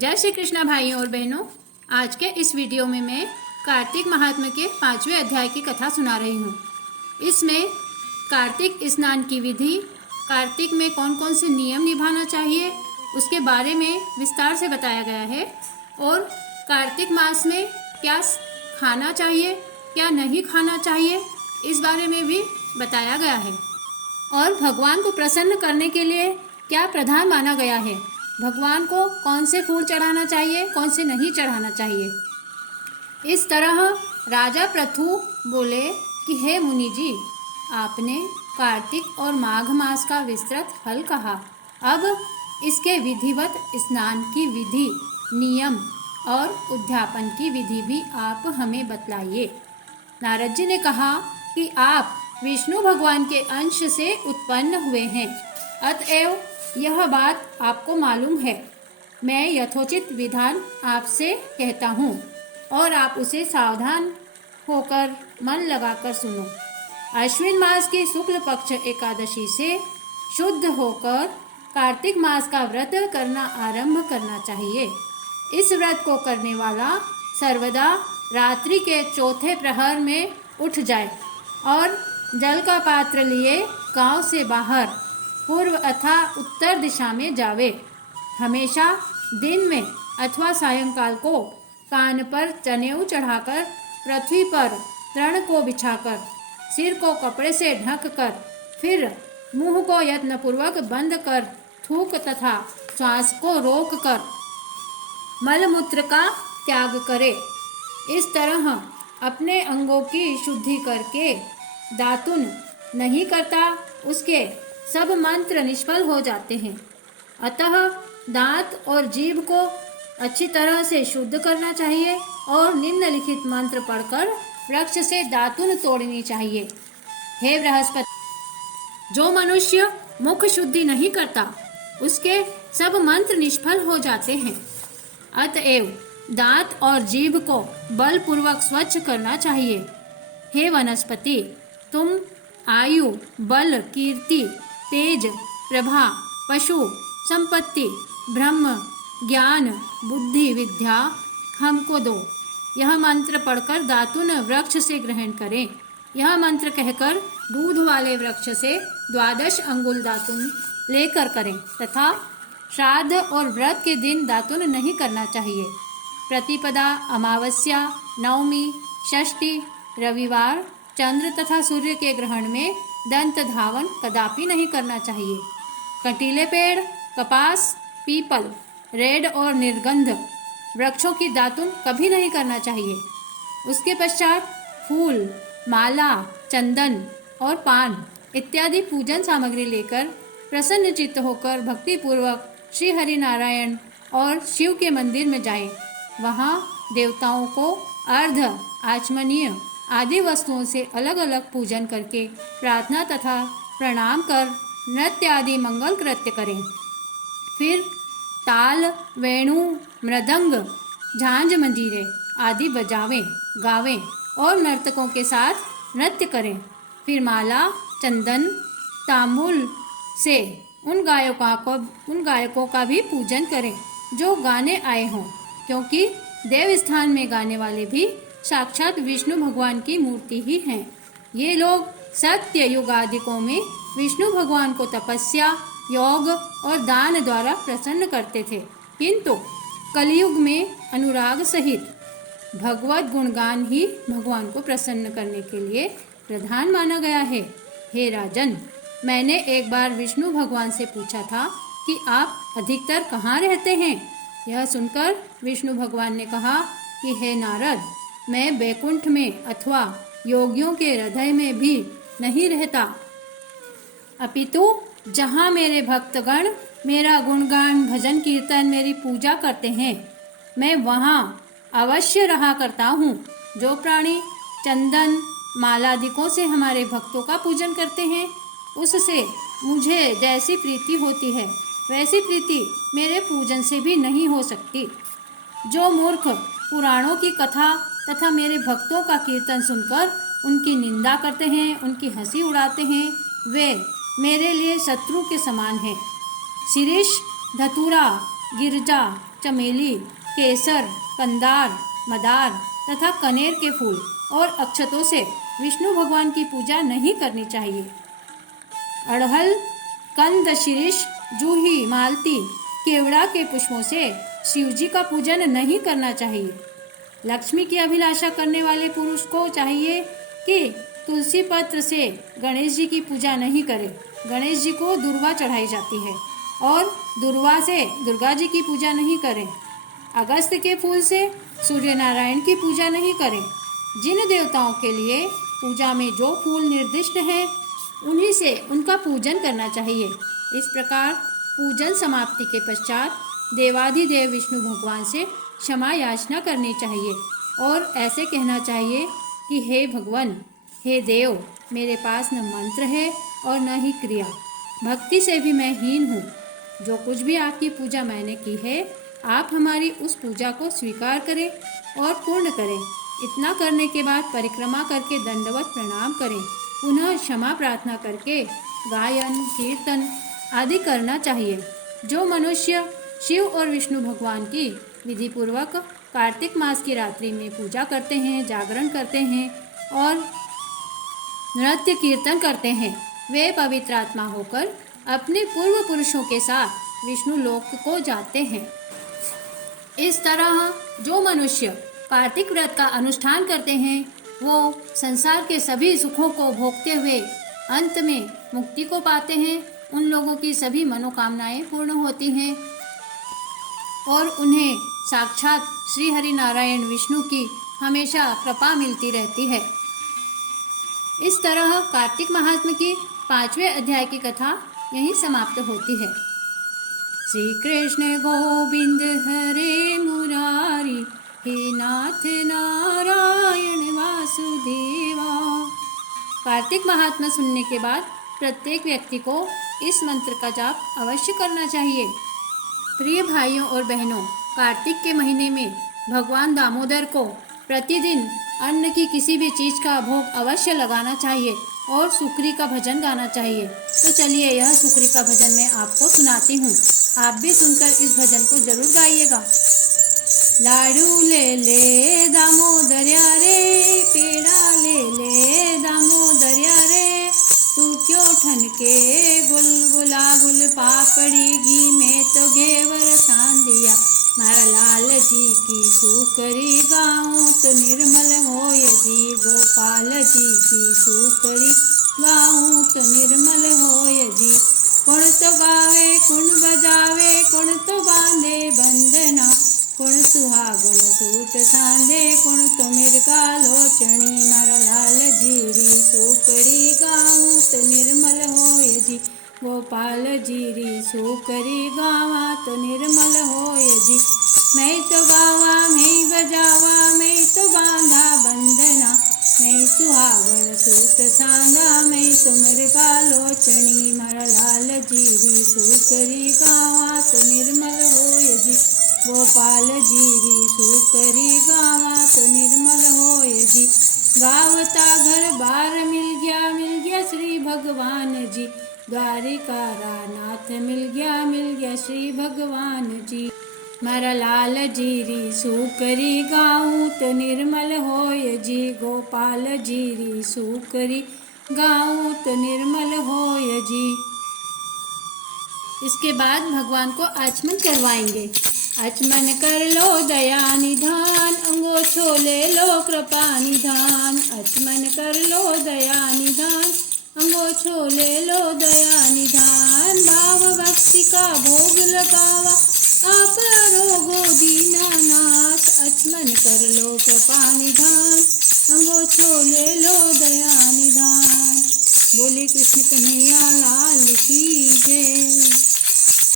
जय श्री कृष्णा भाइयों और बहनों। आज के इस वीडियो में मैं कार्तिक महात्म्य के 5वें अध्याय की कथा सुना रही हूँ। इसमें कार्तिक स्नान की विधि, कार्तिक में कौन कौन से नियम निभाना चाहिए उसके बारे में विस्तार से बताया गया है और कार्तिक मास में क्या खाना चाहिए क्या नहीं खाना चाहिए इस बारे में भी बताया गया है। और भगवान को प्रसन्न करने के लिए क्या प्रधान माना गया है, भगवान को कौन से फूल चढ़ाना चाहिए कौन से नहीं चढ़ाना चाहिए। इस तरह राजा पृथु बोले कि हे मुनि जी, आपने कार्तिक और माघ मास का विस्तृत फल कहा, अब इसके विधिवत स्नान की विधि, नियम और उद्यापन की विधि भी आप हमें बतलाइए। नारद जी ने कहा कि आप विष्णु भगवान के अंश से उत्पन्न हुए हैं, अतएव यह बात आपको मालूम है। मैं यथोचित विधान आपसे कहता हूँ और आप उसे सावधान होकर मन लगाकर सुनो। अश्विन मास की शुक्ल पक्ष एकादशी से शुद्ध होकर कार्तिक मास का व्रत करना आरंभ करना चाहिए। इस व्रत को करने वाला सर्वदा रात्रि के चौथे प्रहर में उठ जाए और जल का पात्र लिए गांव से बाहर पूर्व अथवा उत्तर दिशा में जावे। हमेशा दिन में अथवा सायंकाल को कान पर जनेऊ चढ़ाकर पृथ्वी पर तृण को बिछाकर सिर को कपड़े से ढककर फिर मुंह को यत्नपूर्वक बंद कर थूक तथा श्वास को रोककर मलमूत्र का त्याग करे। इस तरह अपने अंगों की शुद्धि करके दातुन नहीं करता उसके सब मंत्र निष्फल हो जाते हैं। अतः दांत और जीभ को अच्छी तरह से शुद्ध करना चाहिए और निम्नलिखित मंत्र पढ़कर वृक्ष से दातुन तोड़नी चाहिए। हे बृहस्पति, जो मनुष्य मुख शुद्धि नहीं करता उसके सब मंत्र निष्फल हो जाते हैं, अतएव दांत और जीभ को बलपूर्वक स्वच्छ करना चाहिए। हे वनस्पति, तुम आयु, बल, कीर्ति, तेज, प्रभा, पशु, संपत्ति, ब्रह्म, ज्ञान, बुद्धि, विद्या हमको दो। यह मंत्र पढ़कर दातुन वृक्ष से ग्रहण करें। यह मंत्र कहकर दूध वाले वृक्ष से 12 अंगुल दातुन लेकर करें तथा श्राद्ध और व्रत के दिन दातुन नहीं करना चाहिए। प्रतिपदा, अमावस्या, नवमी, षष्ठी, रविवार, चंद्र तथा सूर्य के ग्रहण में दंत धावन कदापि नहीं करना चाहिए। कंटीले पेड़, कपास, पीपल, रेड और निर्गंध वृक्षों की दातुन कभी नहीं करना चाहिए। उसके पश्चात फूल, माला, चंदन और पान इत्यादि पूजन सामग्री लेकर प्रसन्न चित्त होकर भक्तिपूर्वक श्री हरि नारायण और शिव के मंदिर में जाएं। वहाँ देवताओं को अर्ध आचमनीय आदि वस्तुओं से अलग अलग पूजन करके प्रार्थना तथा प्रणाम कर नृत्य आदि मंगल कृत्य करें। फिर ताल, वेणु, मृदंग, झांझ, मंजीरे आदि बजावें, गावें और नर्तकों के साथ नृत्य करें। फिर माला, चंदन, तांबूल से उन गायकों का भी पूजन करें जो गाने आए हों, क्योंकि देव स्थान में गाने वाले भी साक्षात विष्णु भगवान की मूर्ति ही हैं। ये लोग सत्य युगादिकों में विष्णु भगवान को तपस्या, योग और दान द्वारा प्रसन्न करते थे, किंतु कलयुग में अनुराग सहित भगवत गुणगान ही भगवान को प्रसन्न करने के लिए प्रधान माना गया है। हे राजन, मैंने एक बार विष्णु भगवान से पूछा था कि आप अधिकतर कहाँ रहते हैं। यह सुनकर विष्णु भगवान ने कहा कि हे नारद, मैं बैकुंठ में अथवा योगियों के हृदय में भी नहीं रहता, अपितु जहाँ मेरे भक्तगण मेरा गुणगान, भजन, कीर्तन, मेरी पूजा करते हैं, मैं वहाँ अवश्य रहा करता हूँ। जो प्राणी चंदन, मालादिकों से हमारे भक्तों का पूजन करते हैं, उससे मुझे जैसी प्रीति होती है वैसी प्रीति मेरे पूजन से भी नहीं हो सकती। जो मूर्ख पुराणों की कथा तथा मेरे भक्तों का कीर्तन सुनकर उनकी निंदा करते हैं, उनकी हंसी उड़ाते हैं, वे मेरे लिए शत्रु के समान हैं। शिरीष, धतूरा, गिरजा, चमेली, केसर, कंदार, मदार तथा कनेर के फूल और अक्षतों से विष्णु भगवान की पूजा नहीं करनी चाहिए। अड़हल, कंद, शीरीष, जूही, मालती, केवड़ा के पुष्पों से शिवजी का पूजन नहीं करना चाहिए। लक्ष्मी की अभिलाषा करने वाले पुरुष को चाहिए कि तुलसी पत्र से गणेश जी की पूजा नहीं करे। गणेश जी को दुर्वा चढ़ाई जाती है और दुर्वा से दुर्गा जी की पूजा नहीं करें। अगस्त के फूल से सूर्य नारायण की पूजा नहीं करें। जिन देवताओं के लिए पूजा में जो फूल निर्दिष्ट हैं उन्हीं से उनका पूजन करना चाहिए। इस प्रकार पूजन समाप्ति के पश्चात देवाधिदेव विष्णु भगवान से क्षमा याचना करनी चाहिए और ऐसे कहना चाहिए कि हे भगवान, हे देव, मेरे पास न मंत्र है और न ही क्रिया, भक्ति से भी मैं हीन हूँ। जो कुछ भी आपकी पूजा मैंने की है, आप हमारी उस पूजा को स्वीकार करें और पूर्ण करें। इतना करने के बाद परिक्रमा करके दंडवत प्रणाम करें। पुनः क्षमा प्रार्थना करके गायन, कीर्तन आदि करना चाहिए। जो मनुष्य शिव और विष्णु भगवान की विधि पूर्वक कार्तिक मास की रात्रि में पूजा करते हैं, जागरण करते हैं और नृत्य कीर्तन करते हैं, वे पवित्र आत्मा होकर अपने पूर्व पुरुषों के साथ विष्णु लोक को जाते हैं। इस तरह जो मनुष्य कार्तिक व्रत का अनुष्ठान करते हैं वो संसार के सभी सुखों को भोगते हुए अंत में मुक्ति को पाते हैं। उन लोगों की सभी मनोकामनाएं पूर्ण होती हैं और उन्हें साक्षात श्री हरि नारायण विष्णु की हमेशा कृपा मिलती रहती है। इस तरह कार्तिक महात्म्य की 5वें अध्याय की कथा यहीं समाप्त होती है। श्री कृष्ण गोविंद हरे मुरारी, हे नाथ नारायण वासुदेवा। कार्तिक महात्म्य सुनने के बाद प्रत्येक व्यक्ति को इस मंत्र का जाप अवश्य करना चाहिए। प्रिय भाइयों और बहनों, कार्तिक के महीने में भगवान दामोदर को प्रतिदिन अन्न की किसी भी चीज का भोग अवश्य लगाना चाहिए और सुक्री का भजन गाना चाहिए। तो चलिए यह सुक्री का भजन मैं आपको सुनाती हूँ, आप भी सुनकर इस भजन को जरूर गाइएगा। लाडू ले ले दामोदरिया रे, पेड़ा ले दामोदरिया रे, तू क्यों ठनके गुलगुला गुल पापड़ी, घी में तो घेवर सान दिया, मारा लाल जी की सुकरी गाऊं तो निर्मल होय जी, गोपाल जी की सुकरी गाऊं तो निर्मल होय जी। कौन तो गावे कुण बजावे, कौन तो बांधे बंदना, कौन सुहागन सूट सांधे, कौन तो मिर्गा लोचनी, मारा लाल जीरी सुकरी गाऊं तो निर्मल होय जी, गोपाल जीरी सुकरी गावा तो निर्मल होय जी। मैं तो गावा मैं बजावा, मैं तो बांधा बंधना, मैं सुहागन सूट सांधा, मैं तो मिर्गा लोचनी, मारा लाल जीरी सुकरी गावा तो निर्मल होय जी, गोपाल जीरी सुकरी गावा तो निर्मल होय जी। गावता घर बार मिल गया श्री भगवान जी, द्वारिका नाथ मिल गया श्री भगवान जी, मारा लाल जीरी सुकरी गाऊं तो निर्मल होय जी, गोपाल जीरी सुकरी गाऊं तो निर्मल होय जी। इसके बाद भगवान को आचमन करवाएंगे। आचमन कर लो दया निधान, अंगोछो ले लो कृपा निधान, आचमन कर लो दया निधान, अंगोछो ले लो दया निधान। भाव भक्ति का भोग लगावा, आप रोगो दीनानाथ, आचमन कर लो कृपा निधान, अंगोछो ले लो दया निधान। बोले कृष्ण कन्हैया लाल की जय।